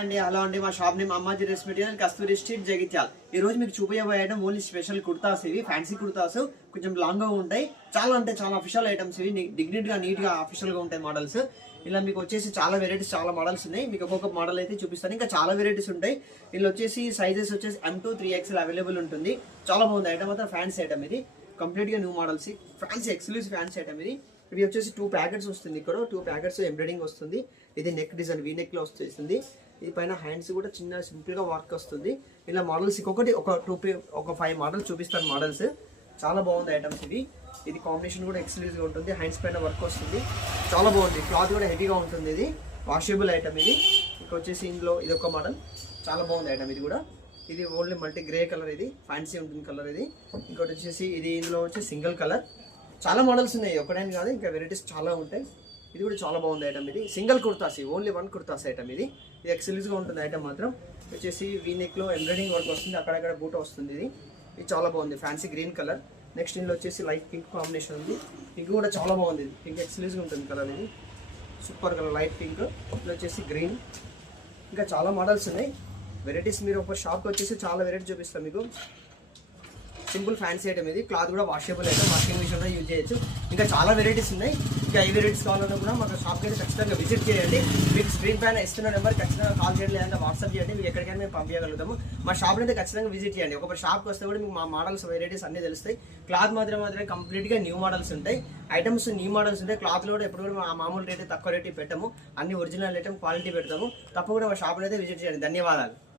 అండి హలో అండి మా shop name Ammaji dress material Kasturi street Jagtial. ఈ రోజు మీకు చూపించబోయే ఐటమ్ ఓన్లీ స్పెషల్ కుర్తాస్. ఇవి ఫ్యాన్సీ కుర్తాస్ కొంచెం లాంగ్ గా ఉంటాయి. చాలా అంటే చాలా అఫీషియల్ ఐటమ్స్. ఇవి డిగ్నిటీ గా నీట్ గా అఫీషియల్ గా ఉంటాయి మోడల్స్. ఇలా మీకు వచ్చేసి చాలా వెరైటీస్ చాలా మోడల్స్ ఉన్నాయి. మీకు ఒక్కొక్క మోడల్ అయితే చూపిస్తాను. ఇంకా చాలా వెరైటీస్ ఉంటాయి. ఇలా వచ్చేసి సైజెస్ వచ్చేసి M2 3XL అవైలబుల్ ఉంటుంది. చాలా బాగుంది ఐటమ్. మాత్రం ఫ్యాన్సీ ఐటమ్. ఇది కంప్లీట్ గా new models. Fancy exclusive fancy item ఇది. ఇవి వచ్చేసి 2 ప్యాకెట్స్ వస్తుంది. ఇక్కడ 2 ప్యాకెట్స్ ఎంబ్రాయిడింగ్ వస్తుంది. ఇది నెక్ డిజైన్ వీ నెక్ లో వస్తుంది. ఇది పైన హ్యాండ్స్ కూడా చిన్న సింపుల్ గా వర్క్ వస్తుంది. ఇలా మోడల్స్ ఇంకొకటి ఒక 5 మోడల్స్ చూపిస్తాను. మోడల్స్ చాలా బాగుంది ఐటమ్స్ ఇవి. ఇది కాంబినేషన్ కూడా ఎక్స్క్లూజివ్ గా ఉంటుంది. హ్యాండ్స్ పైన వర్క్ వస్తుంది. చాలా బాగుంది. క్లాత్ కూడా హెవీగా ఉంటుంది. ఇది వాషబుల్ ఐటమ్. ఇది ఇంకా వచ్చేసి ఇందులో ఇది ఒక మోడల్ చాలా బాగుంది ఐటమ్. ఇది కూడా ఇది ఓన్లీ మల్టీ గ్రే కలర్. ఇది ఫ్యాన్సీ ఉంటుంది కలర్. ఇది ఇంకోటి వచ్చేసి ఇది ఇందులో వచ్చి సింగిల్ కలర్. చాలా మోడల్స్ ఉన్నాయి. ఒకటేని కాదు, ఇంకా వెరైటీస్ చాలా ఉంటాయి. ఇది కూడా చాలా బాగుంది ఐటమ్. ఇది single kurtas, only 1 kurtas item. ఇది ఎక్స్క్లూజివ్గా ఉంటుంది ఐటమ్. మాత్రం వచ్చేసి వీ నెక్ లో ఎంబ్రాయిడింగ్ వర్క్ వస్తుంది. అక్కడక్కడ బూట వస్తుంది. ఇది చాలా బాగుంది. Fancy green colour. నెక్స్ట్ ఇందులో వచ్చేసి లైట్ పింక్ కాంబినేషన్ ఉంది. పింక్ కూడా చాలా బాగుంది. పింక్ ఎక్స్క్లూజివ్గా ఉంటుంది కలర్. ఇది సూపర్ కలర్ లైట్ పింక్. ఇది వచ్చేసి గ్రీన్. ఇంకా చాలా మోడల్స్ ఉన్నాయి. వెరైటీస్ మీరు ఒక షాప్కి వచ్చేసి చాలా వెరైటీ చూపిస్తాం మీకు. Simple fancy item. ఇది క్లాత్ కూడా వాషబుల్ ఐటమ్. వాషింగ్ మిషన్ లో యూజ్ చేయొచ్చు. ఇంకా చాలా వెరైటీస్ ఉన్నాయి. ఇంకా ఈ వెరైటీస్ కావాలన్నా కూడా మాకు షాప్కి అయితే ఖచ్చితంగా విజిట్ చేయండి. మీకు స్క్రీన్ పైన ఇస్తున్న నెంబర్ ఖచ్చితంగా కాల్ చేయండి, లేదంటే వాట్సాప్ చేయండి. మీకు ఎక్కడికైనా మేము పంపించగలుగుతాము. మా షాప్ అయితే ఖచ్చితంగా విజిట్ చేయండి. ఒక షాప్కి వస్తే కూడా మీకు మా మోడల్స్ వెరైటీస్ అన్ని తెలుస్తాయి. క్లాత్ మాత్రమే కంప్లీట్గా న్యూ మోడల్స్ ఉంటాయి. ఐటమ్స్ న్యూ మోడల్స్ ఉంటాయి. క్లాత్లో కూడా ఎప్పుడు కూడా మామూలు రేటు తక్కువ రేటు పెట్టాము. అన్ని ఒరిజినల్ ఐటమ్ క్వాలిటీ పెడతాము. తప్పకుండా మా షాప్ని అయితే విజిట్ చేయండి. ధన్యవాదాలు.